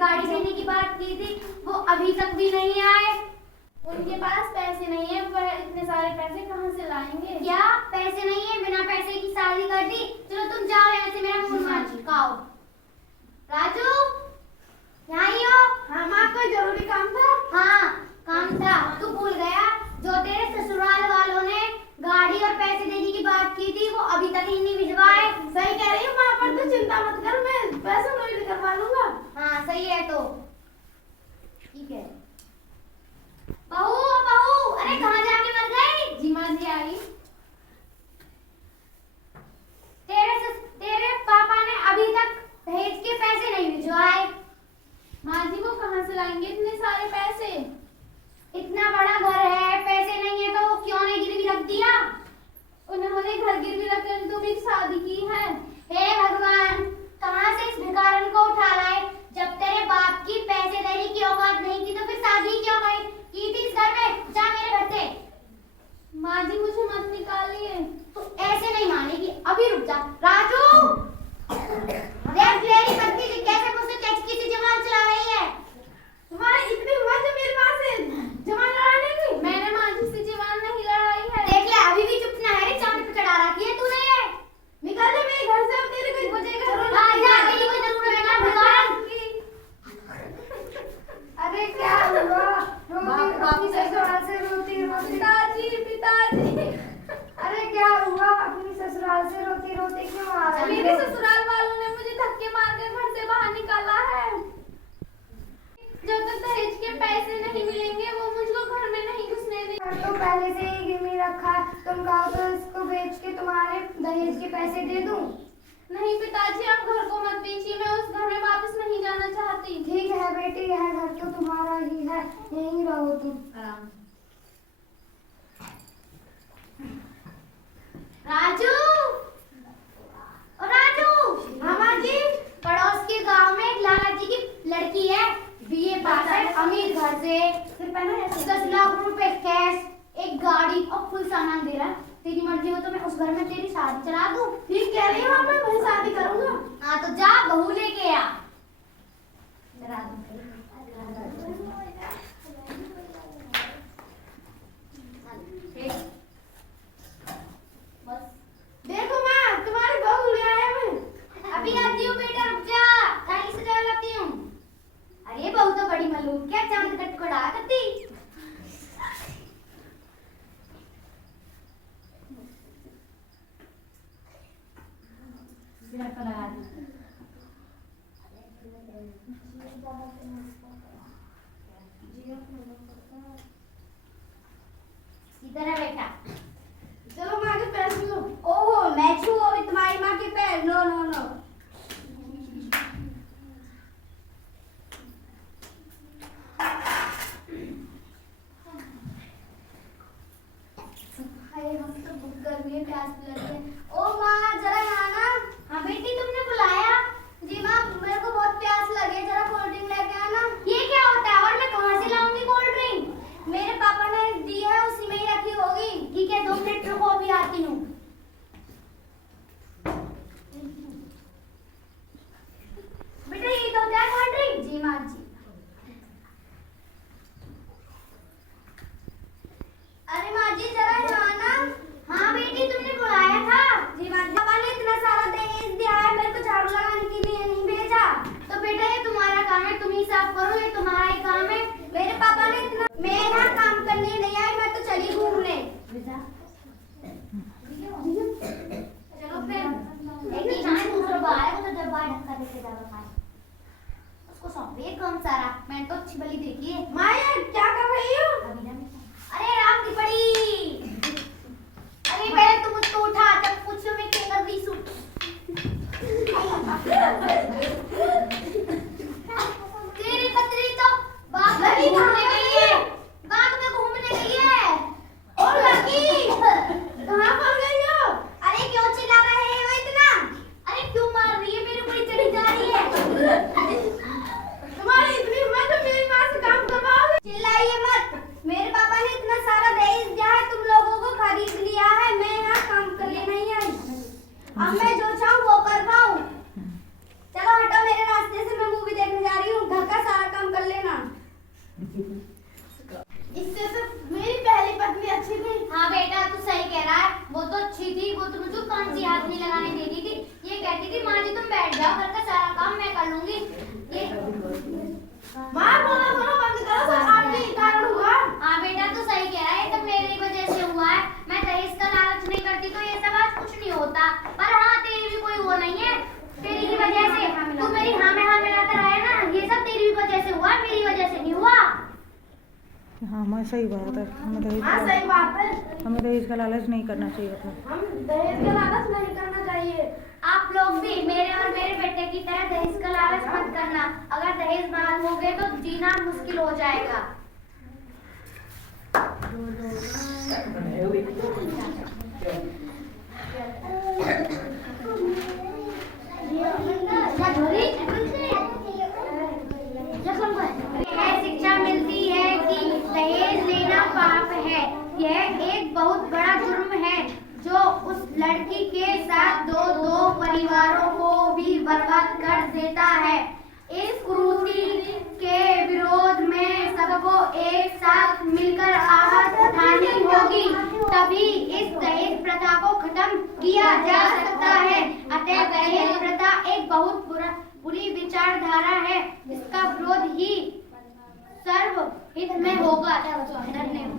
गाड़ी देने की बात की थी, वो अभी तक भी नहीं आए। उनके पास पैसे नहीं है, वह इतने सारे पैसे कहाँ से लाएंगे? क्या पैसे नहीं है? बिना पैसे की शादी कर दी? चलो तुम जाओ यहाँ से, मेरा मुंह मत चिपकाओ। राजू, यहाँ ही हो? हाँ माँ, कोई जरूरी काम था? हाँ काम था, तू भूल गया? जो तेरे ससुराल वालों ने गाड़ी और पैसे देने की बात की थी, वो अभी तक ही नहीं भिजवाए। सही कह रही हूँ माँ, पर तू चिंता मत कर, मैं पैसा नहीं करवा लूंगा। हाँ सही है तो ठीक है। बहू बहू, अरे कहाँ जाके मर गई? जी माँ जी आई। तेरे पापा ने अभी तक दहेज के पैसे नहीं भिजवाए। माँ जी वो कहाँ से लाएंगे इतने सारे पैसे? इतना बड़ा घर है, पैसे नहीं है तो क्यों नहीं गिरवी रख दिया? उन्होंने घर गिरवी रखकर तो मेरी शादी की है। हे भगवान, कहाँ से इस भिखारन को उठा लाए? जब तेरे बाप की पैसे देने की औकात नहीं थी तो फिर शादी क्यों की थी इस घर में? जा मेरे घर से। माँ जी मुझे मत निकालिए। तू ऐसे नहीं मानेगी, अभी रुक जा। राजू, देख मेरी पत्नी जी कैसे मुझसे कैचकी से जवान चला रही है। तुम्हारी इतनी हिम्मत है मेरी माँ से जवान लड़ाने की? मैंने माँ जी से जवान नहीं लड़ाई है। देख ले, अभी भी चुप ना है रे, चांद पे चढ़ा रखी है तूने ये। निकल जा मेरे घर से, अब तेरे कोई बचेगा आ जा, तेरी कोई जरूरत है ना भिखारन की। अरे क्या हुआ? अपनी ससुराल से रोती रोती। पिताजी अरे क्या हुआ? अपनी ससुराल से रोती रोती क्यों आ रही मेरे हो? ससुराल वालों ने मुझे धक्के मारकर घर से बाहर निकाला है। जब तक दहेज के पैसे नहीं मिलेंगे वो मुझको घर में नहीं घुसने देंगे। तो पहले से ही गिरवी रखा है, तुम कहो तो इसको बेच के तुम्हारे दहेज के पैसे दे दूं? नहीं पिताजी, आप घर को मत बेचिए, मैं उस घर में वापस नहीं जाना चाहती। ठीक है बेटी, यह घर तो तुम्हारा ही है, यहीं रहो तुम आराम। राजू, ओ राजू। मामा जी, पड़ोस के गांव में एक लाला जी की लड़की है, बीए पास है, अमीर घर से, 10 लाख रुपए कैश, एक गाड़ी और फुल सामान दे रहा है। तेरी मर्जी हो तो मैं उस घर में तेरी शादी चला दूं? ठीक कह रही हूँ, मैं वही शादी करूंगा। हाँ तो जा बहू लेके आ। देखो माँ, तुम्हारी बहू ले आया मैं। अभी आती हूँ बेटा, रुक जा, थाली सजा लाती हूँ। अरे बहू तो बड़ी मलूक, क्या चांद कटकोड़ा करती। इधर है बेटा। चलो माँ के पैर छू लो। ओहो, मैं छू अभी तुम्हारी माँ के पैर? No no no. हाय, हम तो भूख गर्मी में प्यास भी लगी है। ओ माँ, जरा यहाँ ना। हाँ बेटी, तुमने बुलाया? जी माँ, मेरे को बहुत प्यास लगी, जरा कोल्ड ड्रिंक लेके आना। ये क्या होता है और मैं कहाँ से लाऊंगी कोल्ड ड्रिंक? मेरे पापा ने दी है, उसी में ही रखी होगी। ठीक है, 2 मिनट रुको, अभी आती हूँ। बेटा ये तो होता है कोल्ड ड्रिंक? जी माँ जी। अरे माँ जी, जरा यहाँ ना। हाँ बेटी, तुमने बुलाया था? जी माँ जी। पापा ने इतना सारा दहेज दिया है, मेरे को झाड़ू लगाने के लिए नहीं भेजा। तो बेटा ये तुम्हारा काम है, तुम ही साफ करो, ये तुम्हारा ही काम है। मेरे पापा ने इतना, मैं यहाँ काम करने नहीं आई, मैं तो चली घूमने। चलो फिर, एक ही जाने दूसरा बाहर, वो तो जब बाहर ढक्का देके ज्यादा खाए उसको सौंपे काम सारा। मैंने तो अच्छी भली देखी है। माँ ये क्या कर रही हो? अभी ना अरे राम की पड़ी। अरे पहले तुम उसको उठा, तब पूछो मैं क्या कर रही हूँ। तेरी पत्नी तो बाग में घूमने गई है, बाग में घूमने गई है। और लकी कहाँ पर गई हो? अरे क्यों चिल्ला रहे हो इतना? अरे क्यों मार रही है? मेरे ऊपर चढ़ी जा रही है। तुम्हारी इतनी हिम्मत है, मेरी माँ से काम करवाओगे? चिल्लाइए हाँ मैं सही बात है, हमें हाँ सही बात है, हमें दहेज का लालच नहीं करना चाहिए था। हम दहेज का लालच नहीं करना चाहिए। आप लोग भी मेरे और मेरे बेटे की तरह दहेज का लालच मत करना। अगर दहेज मांगोगे तो जीना मुश्किल हो जाएगा। शिक्षा मिलती है कि दहेज लेना पाप है। यह एक बहुत बड़ा जुर्म है जो उस लड़की के साथ दो परिवारों को भी बर्बाद कर देता है। इस कुरीति के विरोध में सबको एक साथ मिलकर आवाज उठानी होगी, तभी इस दहेज प्रथा को खत्म किया जा सकता है। अतः दहेज प्रथा एक बहुत बुरी विचारधारा है। इसका विरोध ही सर्व हित में होगा। धन्यवाद।